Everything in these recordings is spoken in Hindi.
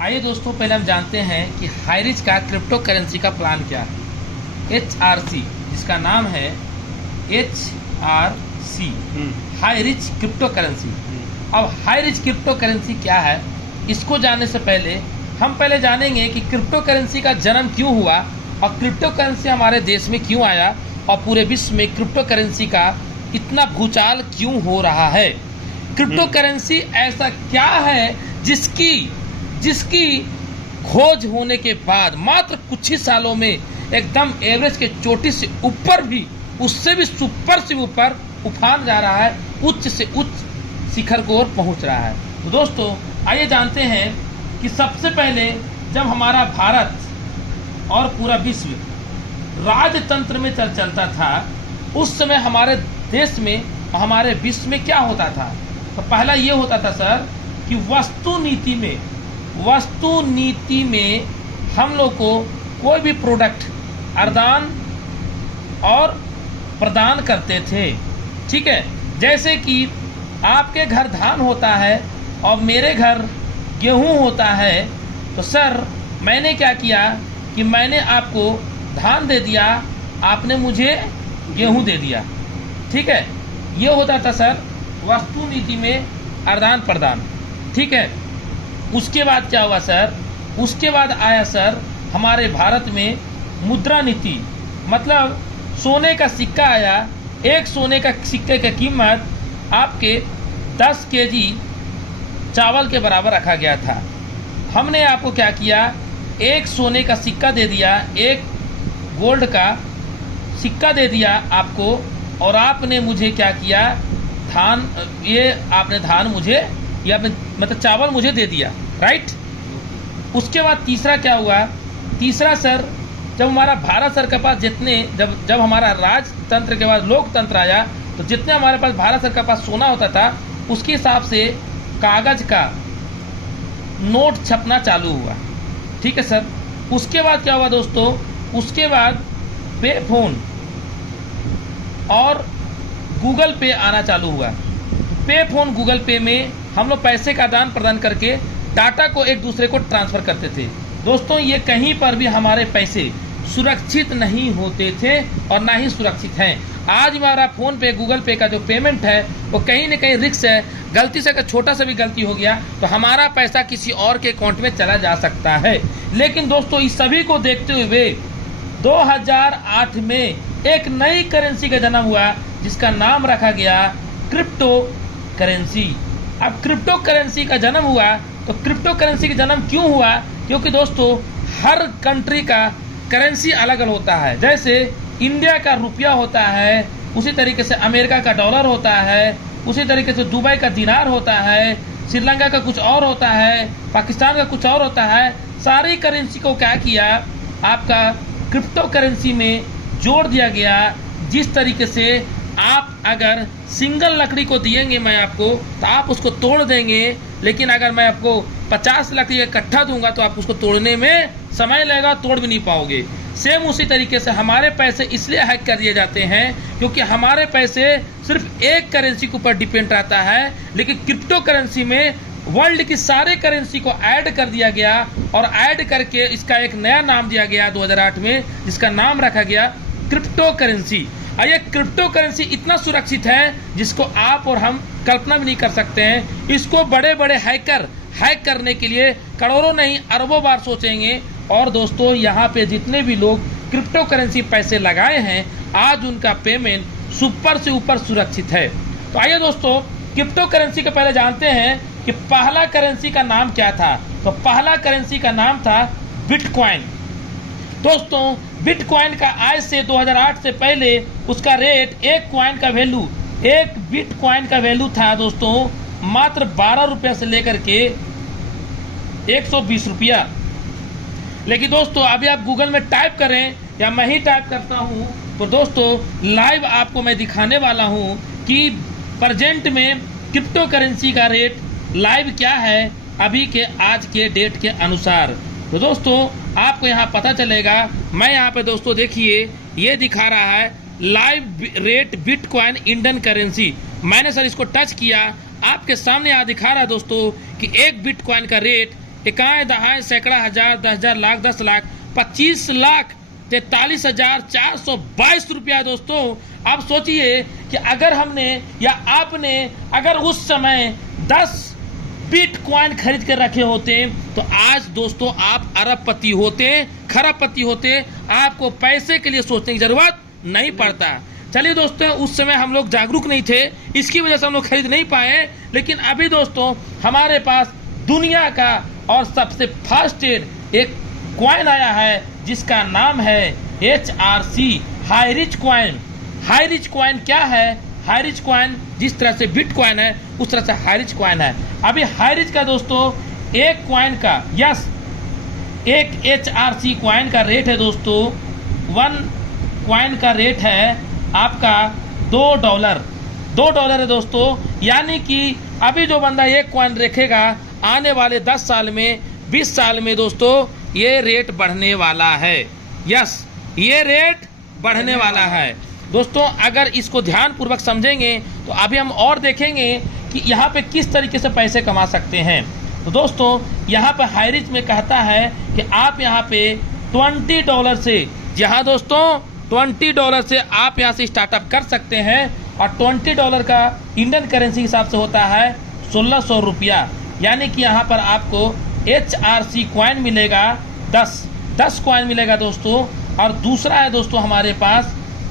आइए दोस्तों, पहले हम जानते हैं कि हाईरिच का क्रिप्टो करेंसी का प्लान क्या है। HRC, जिसका नाम है HRC, हाईरिच क्रिप्टो करेंसी। अब हाईरिच क्रिप्टो करेंसी क्या है, इसको जानने से पहले हम जानेंगे कि क्रिप्टो करेंसी का जन्म क्यों हुआ और क्रिप्टो करेंसी हमारे देश में क्यों आया और पूरे विश्व में क्रिप्टो करेंसी का इतना भूचाल क्यों हो रहा है। क्रिप्टो करेंसी ऐसा क्या है जिसकी खोज होने के बाद मात्र कुछ ही सालों में एकदम एवरेज के चोटी से ऊपर भी, उससे भी सुपर से ऊपर उफान जा रहा है, उच्च से उच्च शिखर को ओर पहुंच रहा है। तो दोस्तों आइए जानते हैं कि सबसे पहले जब हमारा भारत और पूरा विश्व राजतंत्र में चलता था, उस समय हमारे देश में और हमारे विश्व में क्या होता था। तो पहला ये होता था सर कि वस्तु नीति में हम लोग को कोई भी प्रोडक्ट आदान और प्रदान करते थे। ठीक है, जैसे कि आपके घर धान होता है और मेरे घर गेहूं होता है, तो सर मैंने क्या किया कि मैंने आपको धान दे दिया, आपने मुझे गेहूं दे दिया। ठीक है, ये होता था सर वस्तु नीति में आदान प्रदान। ठीक है, उसके बाद क्या हुआ सर, उसके बाद आया सर हमारे भारत में मुद्रा नीति, मतलब सोने का सिक्का आया। एक सोने का सिक्के की कीमत आपके 10 केजी चावल के बराबर रखा गया था। हमने आपको क्या किया, एक सोने का सिक्का दे दिया, एक गोल्ड का सिक्का दे दिया आपको, और आपने मुझे क्या किया, आपने धान मुझे या मतलब चावल मुझे दे दिया, राइट। उसके बाद तीसरा क्या हुआ, तीसरा सर जब हमारा भारत सर के पास जब हमारा राजतंत्र के बाद लोकतंत्र आया, तो जितने हमारे पास भारत सर के पास सोना होता था, उसके हिसाब से कागज का नोट छपना चालू हुआ। ठीक है सर, उसके बाद क्या हुआ दोस्तों, उसके बाद पे फोन और गूगल पे आना चालू हुआ। पे फोन गूगल पे में हम लोग पैसे का आदान प्रदान करके डाटा को एक दूसरे को ट्रांसफ़र करते थे। दोस्तों ये कहीं पर भी हमारे पैसे सुरक्षित नहीं होते थे और ना ही सुरक्षित हैं। आज हमारा फ़ोन पे गूगल पे का जो पेमेंट है वो कहीं ना कहीं रिस्क है। गलती से अगर छोटा सा भी गलती हो गया तो हमारा पैसा किसी और के अकाउंट में चला जा सकता है। लेकिन दोस्तों इस सभी को देखते हुए 2008 में एक नई करेंसी का जन्म हुआ, जिसका नाम रखा गया क्रिप्टो करेंसी। अब क्रिप्टो करेंसी का जन्म हुआ, तो क्रिप्टो करेंसी का जन्म क्यों हुआ, क्योंकि दोस्तों हर कंट्री का करेंसी अलग अलग होता है। जैसे इंडिया का रुपया होता है, उसी तरीके से अमेरिका का डॉलर होता है, उसी तरीके से दुबई का दिनार होता है, श्रीलंका का कुछ और होता है, पाकिस्तान का कुछ और होता है। सारी करेंसी को क्या किया, आपका क्रिप्टो करेंसी में जोड़ दिया गया। जिस तरीके से आप अगर सिंगल लकड़ी को दिएंगे मैं आपको, तो आप उसको तोड़ देंगे, लेकिन अगर मैं आपको 50 लकड़ी इकट्ठा दूंगा तो आप उसको तोड़ने में समय लगेगा, तोड़ भी नहीं पाओगे। सेम उसी तरीके से हमारे पैसे इसलिए हैक कर दिए जाते हैं क्योंकि हमारे पैसे सिर्फ एक करेंसी के ऊपर डिपेंड रहता है, लेकिन क्रिप्टो करेंसी में वर्ल्ड की सारे करेंसी को ऐड कर दिया गया और ऐड करके इसका एक नया नाम दिया गया 2008 में, जिसका नाम रखा गया क्रिप्टो करेंसी। और ये क्रिप्टो करेंसी इतना सुरक्षित है जिसको आप और हम कल्पना भी नहीं कर सकते हैं। इसको बड़े बड़े हैकर हैक करने के लिए करोड़ों नहीं अरबों बार सोचेंगे। और दोस्तों यहाँ पे जितने भी लोग क्रिप्टो करेंसी पैसे लगाए हैं, आज उनका पेमेंट सुपर से ऊपर सुरक्षित है। तो आइए दोस्तों क्रिप्टो करेंसी के पहले जानते हैं कि पहला करेंसी का नाम क्या था। तो पहला करेंसी का नाम था बिटकॉइन। दोस्तों बिटकॉइन का आज से 2008 से पहले उसका रेट एक बिटकॉइन का वैल्यू था दोस्तों मात्र 12 रुपया से लेकर के 120 रुपया। लेकिन दोस्तों अभी आप गूगल में टाइप करें या मैं ही टाइप करता हूं, तो दोस्तों लाइव आपको मैं दिखाने वाला हूं कि प्रेजेंट में क्रिप्टो करेंसी का रेट लाइव क्या है अभी के आज के डेट के अनुसार। तो दोस्तों आपको यहाँ पता चलेगा। मैं यहाँ पे दोस्तों देखिए ये दिखा रहा है live rate bitcoin Indian currency. मैंने सर इसको टच किया, आपके सामने यहाँ दिखा रहा है दोस्तों कि एक बिटकॉइन का रेट इकाएं दहाएं सैकड़ा हजार 10,000 लाख 10 लाख 25,43,422 रुपया दोस्तों। अब सोचिए कि अगर हमने या आपने अगर उस समय 10 बिटकॉइन खरीद कर रखे होते तो आज दोस्तों आप अरबपति होते, खरबपति होते, आपको पैसे के लिए सोचने की जरूरत नहीं पड़ता। चलिए दोस्तों, उस समय हम लोग जागरूक नहीं थे, इसकी वजह से हम लोग खरीद नहीं पाए, लेकिन अभी दोस्तों हमारे पास दुनिया का और सबसे फास्टेस्ट एक कॉइन आया है जिसका नाम है HRC Highrich coin. Highrich coin क्या है? हाईरिच कॉइन जिस तरह से बिटकॉइन है उस तरह से हाईरिच कॉइन है। अभी हाईरिच का दोस्तों एक कॉइन का एक HRC कॉइन का रेट है दोस्तों, 1 कॉइन का रेट है आपका $2 है दोस्तों। यानी कि अभी जो बंदा एक कॉइन रखेगा आने वाले 10 साल में 20 साल में दोस्तों ये रेट बढ़ने वाला है। ये रेट बढ़ने वाला है दोस्तों। अगर इसको ध्यान पूर्वक समझेंगे तो अभी हम और देखेंगे कि यहाँ पे किस तरीके से पैसे कमा सकते हैं। तो दोस्तों यहाँ पे हाईरिच में कहता है कि आप यहाँ पे $20 से, जहाँ दोस्तों $20 से आप यहाँ से स्टार्टअप कर सकते हैं और $20 का इंडियन करेंसी हिसाब से होता है 1600 रुपया। यानी कि यहाँ पर आपको HRC कॉइन मिलेगा 10 कॉइन मिलेगा दोस्तों। और दूसरा है दोस्तों हमारे पास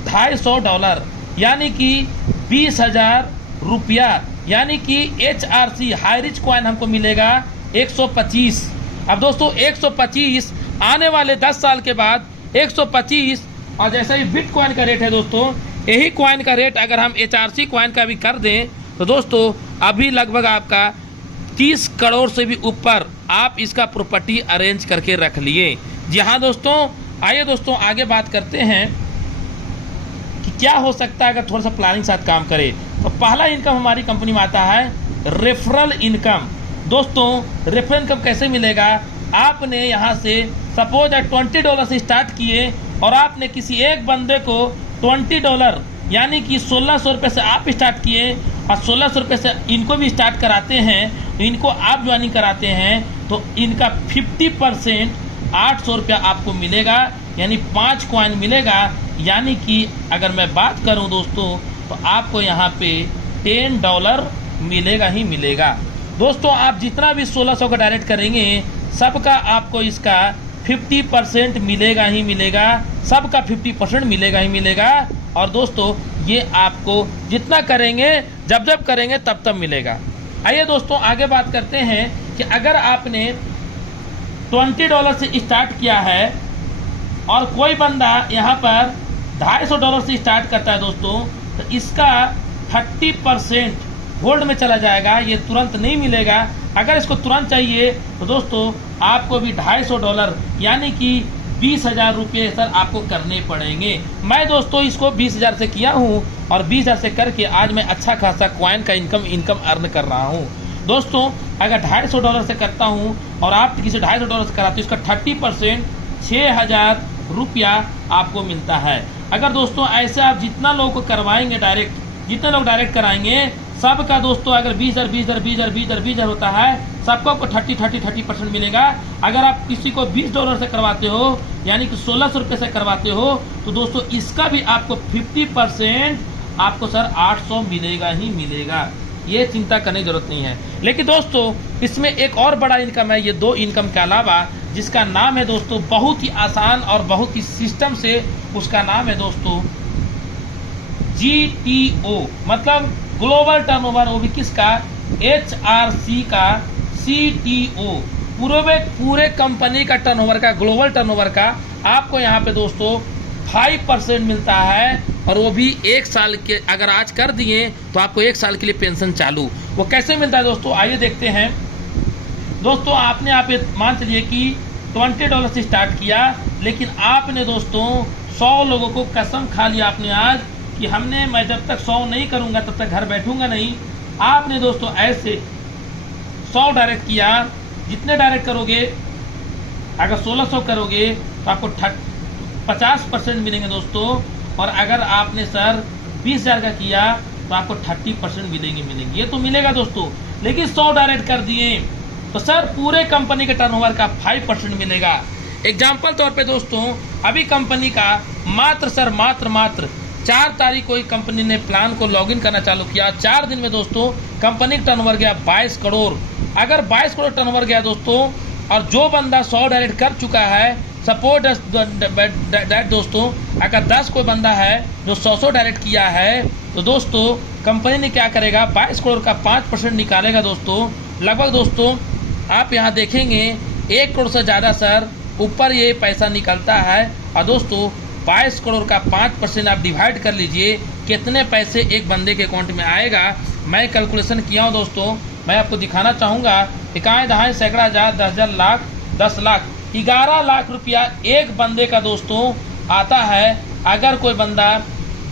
$250 यानी कि 20,000 रुपया। यानी कि HRC हाईरिच कॉइन हमको मिलेगा 125। अब दोस्तों 125 आने वाले 10 साल के बाद 125, और जैसा ही बिटकॉइन का रेट है दोस्तों, यही कॉइन का रेट अगर हम HRC कॉइन का भी कर दें तो दोस्तों अभी लगभग आपका 30 करोड़ से भी ऊपर आप इसका प्रॉपर्टी अरेंज करके रख लिए। जी हाँ दोस्तों, आइए दोस्तों आगे बात करते हैं कि क्या हो सकता है अगर थोड़ा सा प्लानिंग साथ काम करें। तो पहला इनकम हमारी कंपनी में आता है रेफरल इनकम। दोस्तों रेफरल इनकम कैसे मिलेगा? आपने यहाँ से सपोज $20 से स्टार्ट किए और आपने किसी एक बंदे को $20 यानी कि 1600 रुपये से आप स्टार्ट किए और 1600 रुपये से इनको भी स्टार्ट कराते हैं, तो इनको आप ज्वाइनिंग कराते हैं तो इनका 50% 800 रुपया आपको मिलेगा, यानी 5 कॉइन मिलेगा। यानी कि अगर मैं बात करूं दोस्तों तो आपको यहाँ पे $10 मिलेगा ही मिलेगा। दोस्तों आप जितना भी 1600 का डायरेक्ट करेंगे सबका आपको इसका 50% मिलेगा ही मिलेगा, सबका 50% मिलेगा ही मिलेगा। और दोस्तों ये आपको जितना करेंगे जब करेंगे तब मिलेगा। आइए दोस्तों आगे बात करते हैं कि अगर आपने $20 से स्टार्ट किया है और कोई बंदा यहाँ पर $250 से स्टार्ट करता है दोस्तों, तो इसका 30% होल्ड में चला जाएगा, ये तुरंत नहीं मिलेगा। अगर इसको तुरंत चाहिए तो दोस्तों आपको भी $250 यानी कि 20,000 रुपये सर आपको करने पड़ेंगे। मैं दोस्तों इसको 20,000 से किया हूँ और 20,000 से करके आज मैं अच्छा खासा कॉइन का इनकम अर्न कर रहा हूँ। दोस्तों अगर $250 से करता हूँ और आप किसी $250 से कराते हो, इसका 30% 6,000 रुपया आपको मिलता है। अगर दोस्तों ऐसे आप जितना लोगों को करवाएंगे डायरेक्ट, जितने लोग डायरेक्ट कराएंगे सबका दोस्तों अगर 20,000 होता है, सबको आपको 30% मिलेगा। अगर आप किसी को $20 से करवाते हो यानी कि 1600 रुपये से करवाते हो तो दोस्तों इसका भी आपको 50% आपको सर 800 मिलेगा ही मिलेगा। ये चिंता करने की जरूरत नहीं है। लेकिन दोस्तों इसमें एक और बड़ा इनकम है, ये 2 इनकम के अलावा, जिसका नाम है दोस्तों बहुत ही आसान और बहुत ही सिस्टम से, उसका नाम है दोस्तों GTO, मतलब ग्लोबल टर्नओवर। वो भी किसका? HRC का CTO, पूरे कंपनी का टर्नओवर का, ग्लोबल टर्नओवर का आपको यहाँ पे दोस्तों 5% मिलता है। और वो भी 1 साल के, अगर आज कर दिए तो आपको 1 साल के लिए पेंशन चालू। वो कैसे मिलता है दोस्तों, आइए देखते हैं। दोस्तों आपने आप मान चलिए कि $20 से स्टार्ट किया, लेकिन आपने दोस्तों 100 लोगों को कसम खा लिया आपने आज कि मैं जब तक 100 नहीं करूंगा तब तक घर बैठूंगा नहीं। आपने दोस्तों ऐसे 100 डायरेक्ट किया, जितने डायरेक्ट करोगे, अगर 1600 करोगे तो आपको 50% मिलेंगे दोस्तों। और अगर आपने सर 20,000 का किया तो आपको 30% मिलेंगे। ये तो मिलेगा दोस्तों। लेकिन 100 डायरेक्ट कर दिए तो सर पूरे कंपनी के टर्नओवर का 5% मिलेगा। एग्जाम्पल तौर पे दोस्तों, अभी कंपनी का मात्र 4 तारीख को ही कंपनी ने प्लान को लॉगिन करना चालू किया। 4 दिन में दोस्तों कंपनी का टर्नओवर गया 22 करोड़। अगर 22 करोड़ टर्नओवर गया दोस्तों, और जो बंदा 100 डायरेक्ट कर चुका है, सपोज दैट दोस्तों, अगर 10 कोई बंदा है जो 100 डायरेक्ट किया है, तो दोस्तों कंपनी ने क्या करेगा, 22 करोड़ का 5% निकालेगा दोस्तों। लगभग दोस्तों आप यहाँ देखेंगे 1 करोड़ से ज़्यादा सर ऊपर ये पैसा निकलता है। और दोस्तों 22 करोड़ का 5% आप डिवाइड कर लीजिए, कितने पैसे एक बंदे के अकाउंट में आएगा। मैं कैलकुलेशन किया हूँ दोस्तों, मैं आपको दिखाना चाहूँगा। इकाई दहाई सैकड़ा हज़ार 10,000 लाख 10 लाख 11 लाख रुपया एक बंदे का दोस्तों आता है। अगर कोई बंदा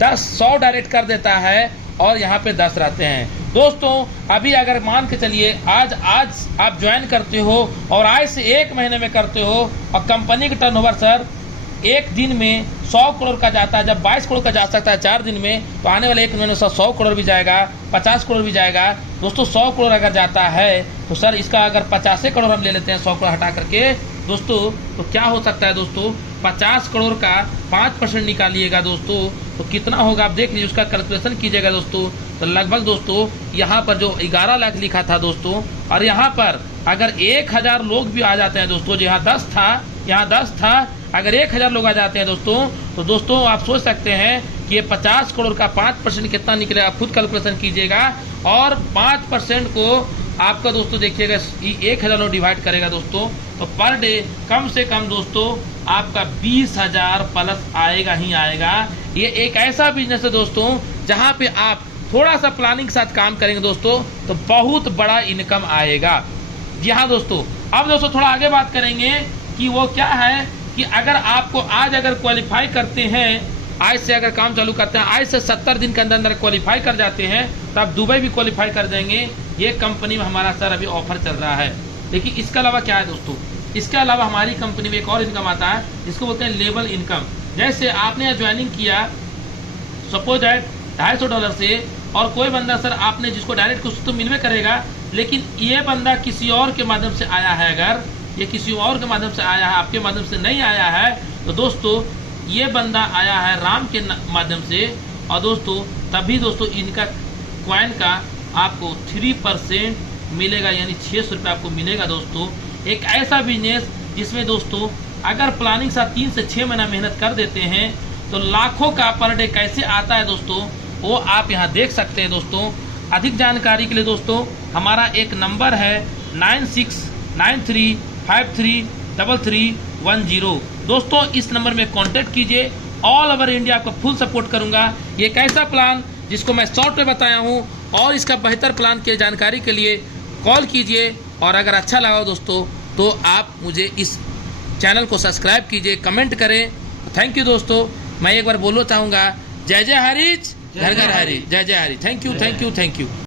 100 डायरेक्ट कर देता है और यहाँ पे 10 रहते हैं दोस्तों। अभी अगर मान के चलिए आज आप ज्वाइन करते हो और आज से 1 महीने में करते हो, और कंपनी का टर्नओवर सर एक दिन में 100 करोड़ का जाता है। जब 22 करोड़ का जा सकता है 4 दिन में, तो आने वाले 1 महीने में सर 100 करोड़ भी जाएगा, 50 करोड़ भी जाएगा दोस्तों। 100 करोड़ अगर जाता है तो सर इसका अगर 50 करोड़ हम ले लेते हैं 100 करोड़ हटा करके दोस्तों, तो क्या हो सकता है दोस्तों, 50 करोड़ का 5% निकालिएगा दोस्तों, तो कितना होगा आप देख लीजिए, उसका कैलकुलेशन कीजिएगा दोस्तों। तो लगभग दोस्तों यहाँ पर जो 11 लाख लिखा था दोस्तों, और यहाँ पर अगर 1000 लोग भी आ जाते हैं दोस्तों, यहाँ 10 था, अगर 1000 लोग आ जाते हैं दोस्तों, तो दोस्तों आप सोच सकते हैं कि ये 50 करोड़ का 5% कितना निकलेगा, आप खुद कैलकुलेशन कीजिएगा। और 5% को आपका दोस्तों देखिएगा 1000 लोग डिवाइड करेगा दोस्तों, तो पर डे कम से कम दोस्तों आपका 20,000 प्लस आएगा ही आएगा। ये एक ऐसा बिजनेस है दोस्तों जहाँ पे आप थोड़ा सा प्लानिंग के साथ काम करेंगे दोस्तों, तो बहुत बड़ा इनकम आएगा। जी हाँ दोस्तों, अब दोस्तों थोड़ा आगे बात करेंगे कि वो क्या है कि अगर आपको आज अगर क्वालिफाई करते हैं, आज से अगर काम चालू करते हैं, आज से 70 दिन के अंदर अंदर क्वालिफाई कर जाते हैं, तो आप दुबई भी क्वालिफाई कर देंगे। ये कंपनी में हमारा सर अभी ऑफर चल रहा है। लेकिन इसके अलावा क्या है दोस्तों, इसके अलावा हमारी कंपनी में एक और इनकम आता है, जिसको बोलते हैं लेवल इनकम। जैसे आपने ज्वाइनिंग किया सपोज दैट $250 से, और कोई बंदा सर आपने जिसको डायरेक्ट कुछ तो मिलवे करेगा, लेकिन ये बंदा किसी और के माध्यम से आया है, अगर ये किसी और के माध्यम से आया है, आपके माध्यम से नहीं आया है, तो दोस्तों ये बंदा आया है राम के माध्यम से, और दोस्तों तभी दोस्तों इनका क्वाइन का आपको 3% मिलेगा, यानी 600 रुपये आपको मिलेगा दोस्तों। एक ऐसा बिजनेस जिसमें दोस्तों अगर प्लानिंग साथ 3 से 6 महीना मेहनत कर देते हैं, तो लाखों का पर डे कैसे आता है दोस्तों, वो आप यहाँ देख सकते हैं दोस्तों। अधिक जानकारी के लिए दोस्तों हमारा एक नंबर है 9693533310 दोस्तों, इस नंबर में कांटेक्ट कीजिए। ऑल ओवर इंडिया आपका फुल सपोर्ट करूंगा। ये कैसा प्लान जिसको मैं शॉर्ट में बताया हूँ, और इसका बेहतर प्लान की जानकारी के लिए कॉल कीजिए। और अगर अच्छा लगा दोस्तों तो आप मुझे इस चैनल को सब्सक्राइब कीजिए, कमेंट करें। थैंक यू दोस्तों। मैं एक बार बोलना चाहूँगा, जय जय हरीश, घर घर हरी, जय जय हरी। Thank you.